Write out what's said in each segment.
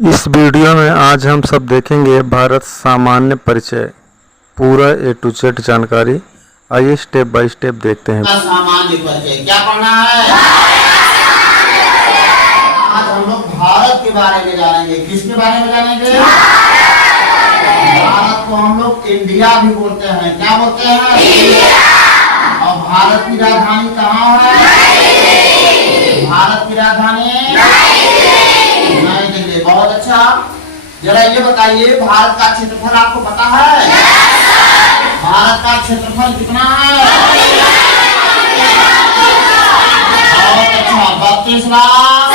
इस वीडियो में आज हम सब देखेंगे भारत सामान्य परिचय, पूरा A to Z जानकारी। आइए स्टेप बाय स्टेप देखते हैं। सामान्य परिचय क्या पढ़ना है? आज हम लोग भारत के बारे में जानेंगे। किसके बारे में जानेंगे? भारत को हम लोग इंडिया भी बोलते हैं। क्या बोलते हैं? इंडिया। और भारत की राजधानी कहाँ है? भारत की राजधानी नई दिल्ली। बहुत अच्छा। जरा ये बताइए, भारत का क्षेत्रफल आपको पता है? भारत का क्षेत्रफल कितना है? बहुत अच्छा, 32 लाख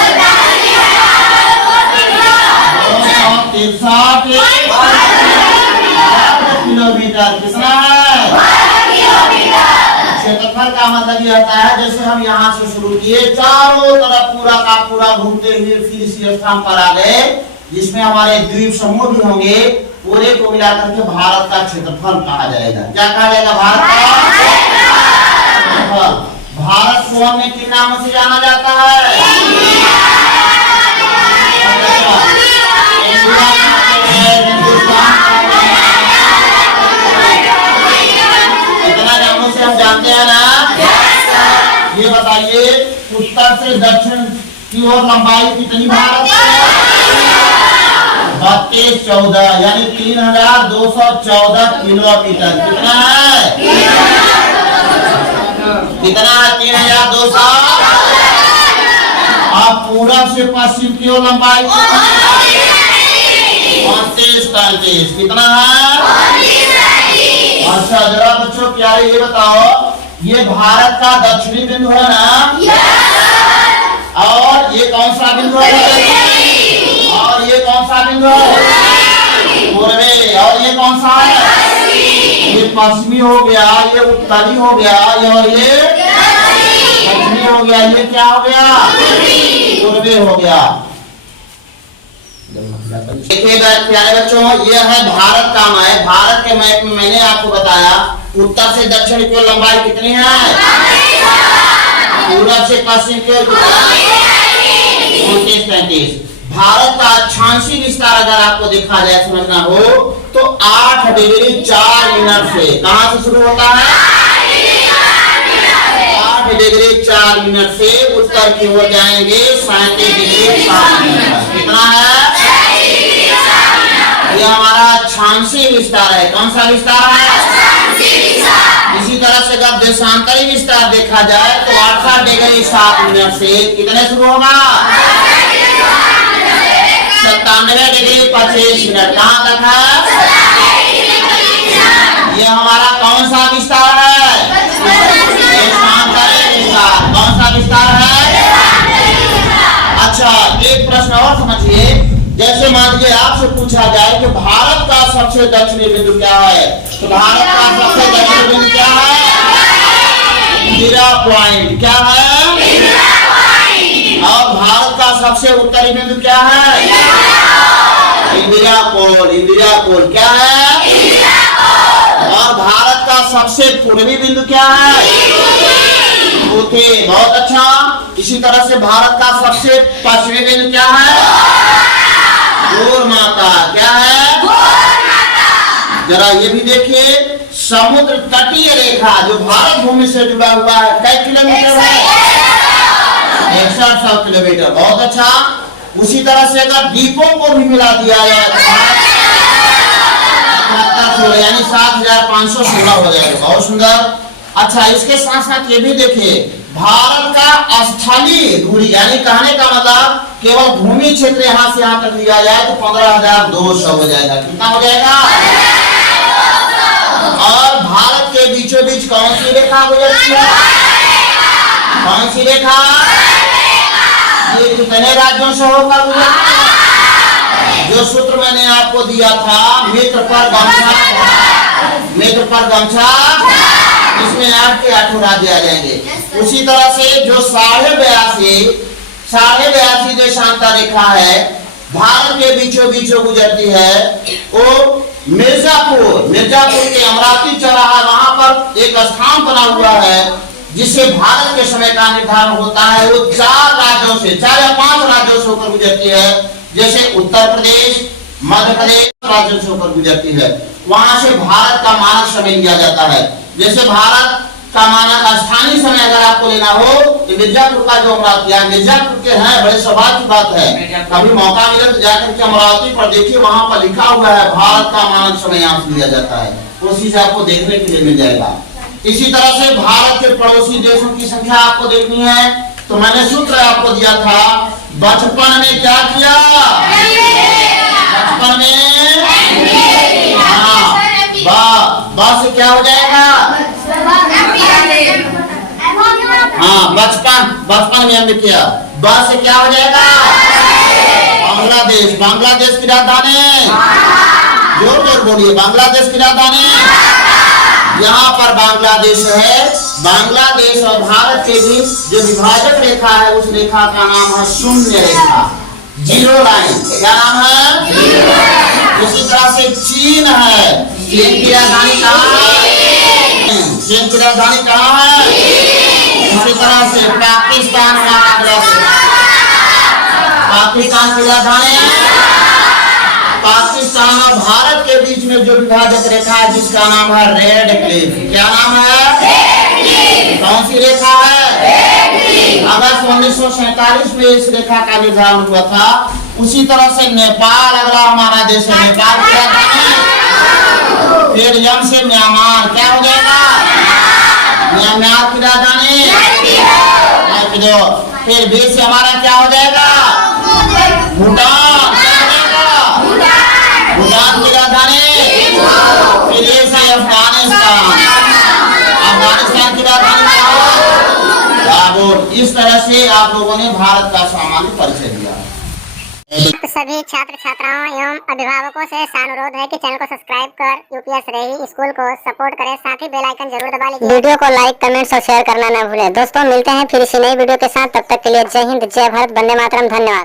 263 किलोमीटर। कितना है? क्षेत्रफल का मतलब ये होता है, जैसे हम यहाँ से शुरू किए, चारों तरफ पूरा का पूरा घूमते हुए फिर इसी स्थान पर आ गए, जिसमें हमारे द्वीप समूह भी होंगे। पूरे को मिलाकर के भारत का क्षेत्रफल कहा जाएगा। क्या कहा जाएगा? भारत का क्षेत्रफल। भारत को हमने किन नामों से जाना जाता है? इतना नामों से हम जानते हैं ना। ये बताइए, उत्तर से दक्षिण की ओर लंबाई कितनी भारत है? 3214 यानी 3214 किलोमीटर। कितना है? कितना है? 3200। अब पूरब से पश्चिम की ओर लंबाई 35-35। कितना है? अच्छा, जरा बच्चों प्यारे ये बताओ, ये भारत का दक्षिणी बिंदु है ना? और ये कौन सा बिंदु है? और ये कौन सा बिंदु है? पूर्वी। और ये कौन सा है? ये पश्चिमी हो गया, ये उत्तरी हो गया, और ये दक्षिणी हो गया। ये क्या हो गया? पूर्वी हो गया। देखिए प्यारे बच्चों, ये है भारत का मैप। भारत के मैप में मैंने आपको बताया, उत्तर से दक्षिण की ओर लंबाई कितनी है? पूरब से पश्चिम की ओर 35-35। भारत का अक्षांशीय विस्तार अगर आपको देखा जाए, समझना हो तो 8 डिग्री 4 मिनट से। कहां से शुरू होता है? 8 डिग्री 4 मिनट से उत्तर की ओर जाएंगे 37 डिग्री 7 मिनट। कितना है? ये हमारा अक्षांशीय विस्तार है। कौन सा विस्तार है? इसी तरह से अगर देशांतरी विस्तार देखा जाए तो 68 डिग्री 7 मिनट से कितने शुरू होगा? 97 डिग्री 25 मिनट। कहाँ तक है? ये हमारा कौन सा विस्तार है? देशांतरी विस्तार। कौन सा विस्तार है? अच्छा, एक प्रश्न और समझिए। जैसे मान लीजिए आपसे पूछा जाए कि भारत का सबसे दक्षिणी बिंदु क्या है, तो भारत का सबसे दक्षिणी बिंदु क्या है? इंदिरा पॉइंट। क्या है? और भारत का सबसे उत्तरी बिंदु क्या है? इंदिरा पोल। इंदिरा पोल क्या है? और भारत का सबसे पूर्वी बिंदु क्या है? ऊटी। बहुत अच्छा। इसी तरह से भारत का सबसे पश्चिमी बिंदु क्या है? गोरमाता। क्या है? जरा ये भी देखिए, समुद्र तटीय रेखा जो भारत भूमि से जुड़ा हुआ है, कई किलोमीटर है? 6100 किलोमीटर। बहुत अच्छा। उसी तरह से अगर द्वीपों को भी मिला दिया जाए तो यानी 7516 हो जाएगा। बहुत सुंदर। अच्छा, इसके साथ साथ ये भी देखिए, भारत का स्थलीय दूरी यानी कहने का मतलब केवल भूमि क्षेत्र यहाँ से यहाँ तक लिया जाए तो 15200 हो जाएगा। कितना हो जाएगा? और भारत के बीचों बीच कौन सी रेखा गुजरती है? कौन सी रेखा? ये कितने राज्यों से होकर गुजरती है? जो सूत्र मैंने आपको दिया था, मित्र पर गमछा, मित्र पर गमछा, इसमें 8 के 8 राज्य आ जाएंगे। उसी तरह से जो 82.5 देशांतर रेखा है भारत के बीचों बीचों गुजरती है, वो मिर्जापुर के अमरावती चौराहा, वहां पर एक स्थान बना हुआ है जिससे भारत के समय का निर्धारण होता है। वो 4 राज्यों से, 4 या 5 राज्यों से होकर गुजरती है, जैसे उत्तर प्रदेश, मध्य प्रदेश राज्यों से होकर गुजरती है। वहां से भारत का मानक समय लिया जाता है। जैसे भारत का मानक स्थानीय समय अगर आपको लेना हो तो मिर्जापुर का जो अमरावती, मिर्जापुर के हैं, बड़े सौभाग्य की बात है। कभी मौका मिले तो जाकर के अमरावती पर देखिए, वहां पर लिखा हुआ है भारत का मानक समय यहाँ से लिया जाता है। उसी से आपको देखने के लिए मिल जाएगा। इसी तरह से भारत के पड़ोसी देशों की संख्या आपको देखनी है तो मैंने सूत्र आपको दिया था, बचपन में क्या किया, बचपन में हाँ, से क्या हो जाएगा, हाँ बचपन में हमने किया। से क्या हो जाएगा, बांग्लादेश, बांग्लादेश की राजधानी, जोर जोर बोलिए, बांग्लादेश की राजधानी। यहाँ पर बांग्लादेश है। बांग्लादेश और भारत के बीच जो विभाजक रेखा है उस रेखा का नाम है शून्य रेखा, जीरो लाइन। क्या नाम है, उसी तरह से चीन है। चीन की राजधानी कहाँ है, चीन की राजधानी कहाँ है। इसी तरह से पाकिस्तान, पाकिस्तान की राजधानी, पाकिस्तान और भारत के बीच में जो विभाजक रेखा है जिसका नाम है रेड क्लिफ। क्या नाम है, कौन सी रेखा है, अगस्त 1947 में इस रेखा का निर्धारण हुआ था। उसी तरह से नेपाल अगला हमारा देश है, नेपाल की राजधानी, फिर यम से म्यांमार, क्या हो जाएगा, म्यांमार की राजधानी, फिर बी से हमारा क्या हो जाएगा, भूटान, भूटान की राजधानी, फिर ये से अफगानिस्तान, अफगानिस्तान की राजधानी क्या हो, लाहौर। इस तरह से आप लोगों ने भारत का सामान्य परिचय दिया। सभी छात्र छात्राओं एवं अभिभावकों से अनुरोध है कि चैनल को सब्सक्राइब कर यूपीएस रही स्कूल को सपोर्ट करें, साथ ही बेल आइकन जरूर दबा लीजिए। वीडियो को लाइक, कमेंट्स और शेयर करना न भूलें। दोस्तों मिलते हैं फिर इसी नई वीडियो के साथ, तब तक के लिए जय हिंद, जय भारत, वंदे मातरम, धन्यवाद।